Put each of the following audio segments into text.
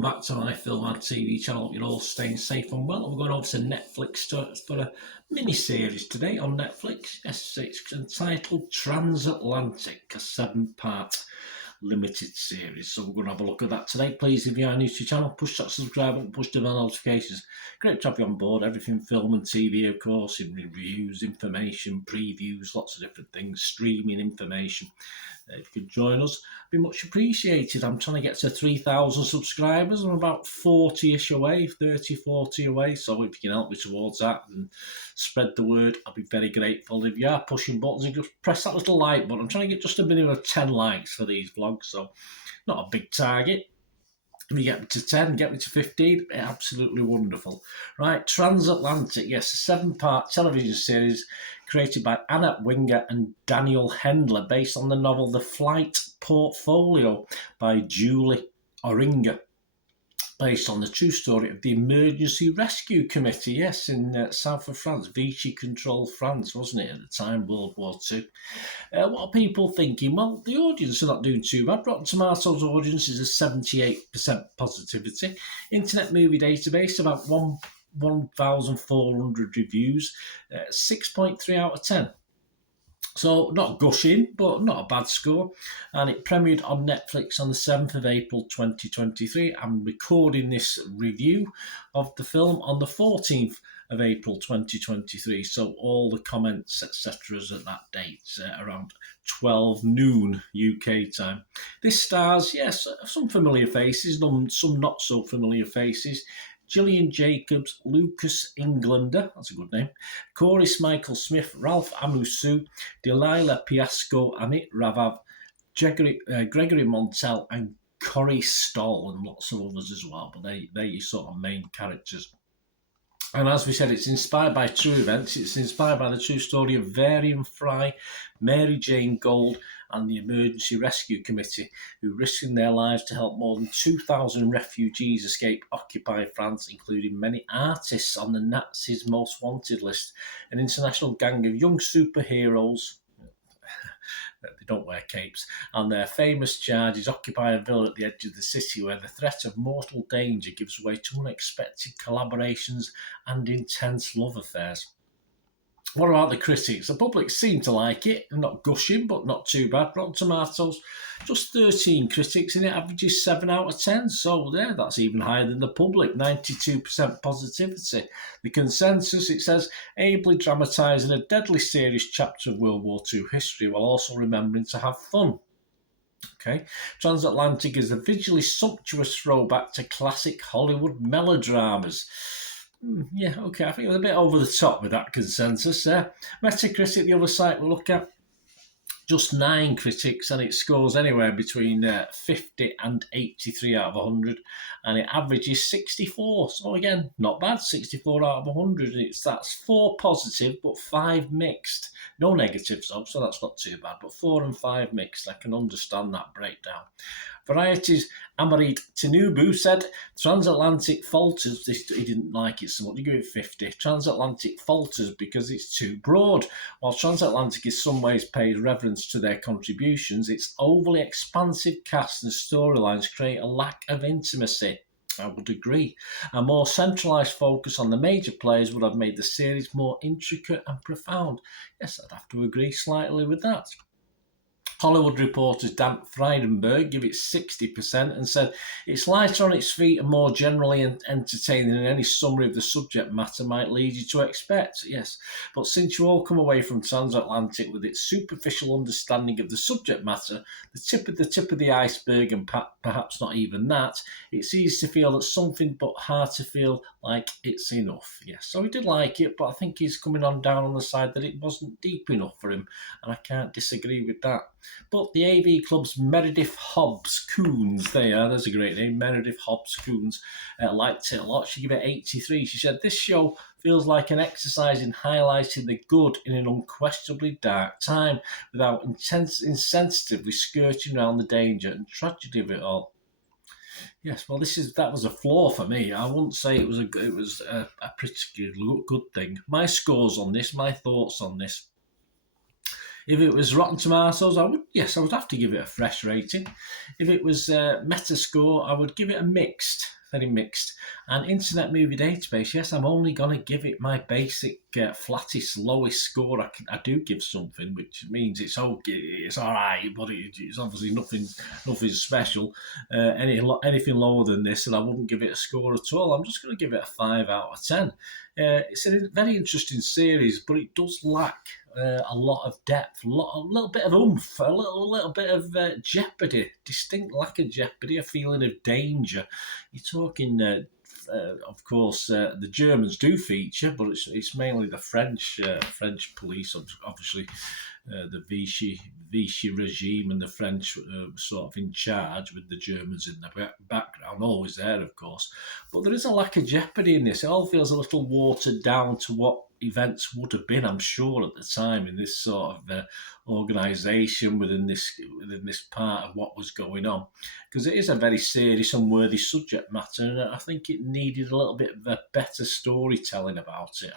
welcome back to my film and TV channel. Hope you're all staying safe and well. We're going over to Netflix for a mini-series today on Netflix. Yes, it's entitled Transatlantic, a 7-part limited series. So we're going to have a look at that today. Please, if you are new to the channel, push that subscribe button, push the bell notifications. Great to have you on board. Everything film and TV, of course, in reviews, information, previews, lots of different things, streaming information. If you could join us, it'd be much appreciated. I'm trying to get to 3,000 subscribers. I'm about 40-ish away, 30, 40 away. So if you can help me towards that and spread the word, I'll be very grateful. If you are pushing buttons, you just press that little like button. I'm trying to get just a minimum of 10 likes for these vlogs, so not a big target. If you get me to 10, get me to 15, absolutely wonderful. Right, Transatlantic, yes, a 7-part television series created by Anna Winger and Daniel Hendler, based on the novel The Flight Portfolio by Julie Oringer, based on the true story of the Emergency Rescue Committee, yes, in south of France, Vichy-controlled France, wasn't it, at the time, World War II. What are people thinking? Well, the audience are not doing too bad. Rotten Tomatoes audience is a 78% positivity. Internet Movie Database, about 1,400 reviews, 6.3 out of 10. So not gushing, but not a bad score. And it premiered on Netflix on the 7th of April 2023. I'm recording this review of the film on the 14th of April 2023. So all the comments, etc. is at that date, around 12 noon UK time. This stars, yes, some familiar faces, some not so familiar faces. Gillian Jacobs, Lucas Englander, that's a good name, Corey Michael Smith, Ralph Amusu, Delilah Piasco, Amit Ravav, Gregory Montel, and Corey Stoll, and lots of others as well, but they're your sort of main characters. And as we said, it's inspired by true events. It's inspired by the true story of Varian Fry, Mary Jane Gold, and the Emergency Rescue Committee, who risking their lives to help more than 2,000 refugees escape occupied France, including many artists on the Nazis' most wanted list. An international gang of young superheroes, they don't wear capes, and their famous charges occupy a villa at the edge of the city where the threat of mortal danger gives way to unexpected collaborations and intense love affairs. What about the critics? The public seem to like it. Not gushing, but not too bad. Rotten Tomatoes, just 13 critics, and it averages 7 out of 10. So there, that's even higher than the public, 92% positivity. The consensus, it says, ably dramatising a deadly serious chapter of World War II history while also remembering to have fun. Okay, Transatlantic is a visually sumptuous throwback to classic Hollywood melodramas. Yeah, okay, I think it was a bit over the top with that consensus there. Metacritic, the other site we'll look at, just 9 critics, and it scores anywhere between 50 and 83 out of 100, and it averages 64. So again, not bad, 64 out of 100. That's 4 positive, but 5 mixed. No negatives, so that's not too bad, but 4 and 5 mixed. I can understand that breakdown. Variety's Amarit Tinubu said, Transatlantic falters. He didn't like it so much. He gave it 50. Transatlantic falters because it's too broad. While Transatlantic in some ways pays reverence to their contributions, its overly expansive cast and storylines create a lack of intimacy. I would agree. A more centralised focus on the major players would have made the series more intricate and profound. Yes, I'd have to agree slightly with that. Hollywood Reporter's Dan Frydenberg give it 60% and said it's lighter on its feet and more generally entertaining than any summary of the subject matter might lead you to expect. Yes, but since you all come away from Transatlantic with its superficial understanding of the subject matter, the tip of the iceberg, and perhaps not even that, it's easy to feel that something, but hard to feel like it's enough. Yes, so he did like it, but I think he's coming down on the side that it wasn't deep enough for him, and I can't disagree with that. But the AV Club's Meredith Hobbs Coons, there's a great name, Meredith Hobbs Coons, liked it a lot. She gave it 83. She said, this show feels like an exercise in highlighting the good in an unquestionably dark time without insensitively skirting around the danger and tragedy of it all. Yes, well, that was a flaw for me. I wouldn't say it was a particularly good thing. My scores on this, my thoughts on this, If it was Rotten Tomatoes, I would have to give it a fresh rating. If it was Metascore, I would give it a mixed, very mixed. And Internet Movie Database, yes, I'm only going to give it my basic, flattest, lowest score. I do give something, which means it's okay, it's all right, but it's obviously nothing special. Anything lower than this, and I wouldn't give it a score at all. I'm just going to give it a 5 out of 10. It's a very interesting series, but it does lack a lot of depth, a little bit of oomph, a little bit of jeopardy, distinct lack of jeopardy, a feeling of danger. You're talking, of course, the Germans do feature, but it's mainly the French police, obviously. The Vichy regime and the French sort of in charge, with the Germans in the background, always there, of course. But there is a lack of jeopardy in this. It all feels a little watered down to what events would have been, I'm sure, at the time in this sort of organisation within this part of what was going on, because it is a very serious and worthy subject matter, and I think it needed a little bit of a better storytelling about it.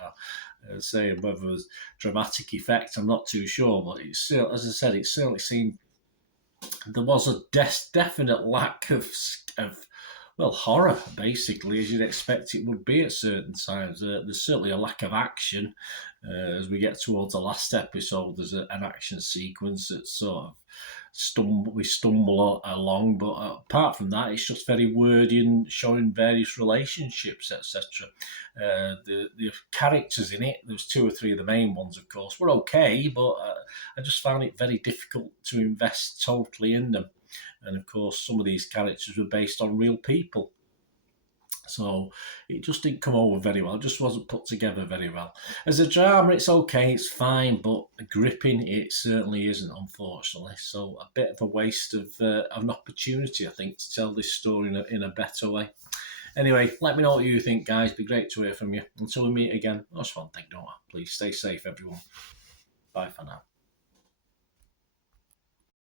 Say whether it was dramatic effect, I'm not too sure, but it's still, as I said, it certainly seemed there was a definite lack of horror, basically, as you'd expect it would be at certain times. There's certainly a lack of action. As we get towards the last episode, there's an action sequence that sort of we stumble along, but apart from that, it's just very wordy and showing various relationships, etc. The characters in it, there's 2 or 3 of the main ones, of course, were okay, but I just found it very difficult to invest totally in them. And of course, some of these characters were based on real people. So it just didn't come over very well. It just wasn't put together very well. As a drama, it's okay, it's fine, but gripping, it certainly isn't, unfortunately. So a bit of a waste of an opportunity, I think, to tell this story in a better way. Anyway, let me know what you think, guys. It'd be great to hear from you. Until we meet again, that's one thing, don't I? Please stay safe, everyone. Bye for now.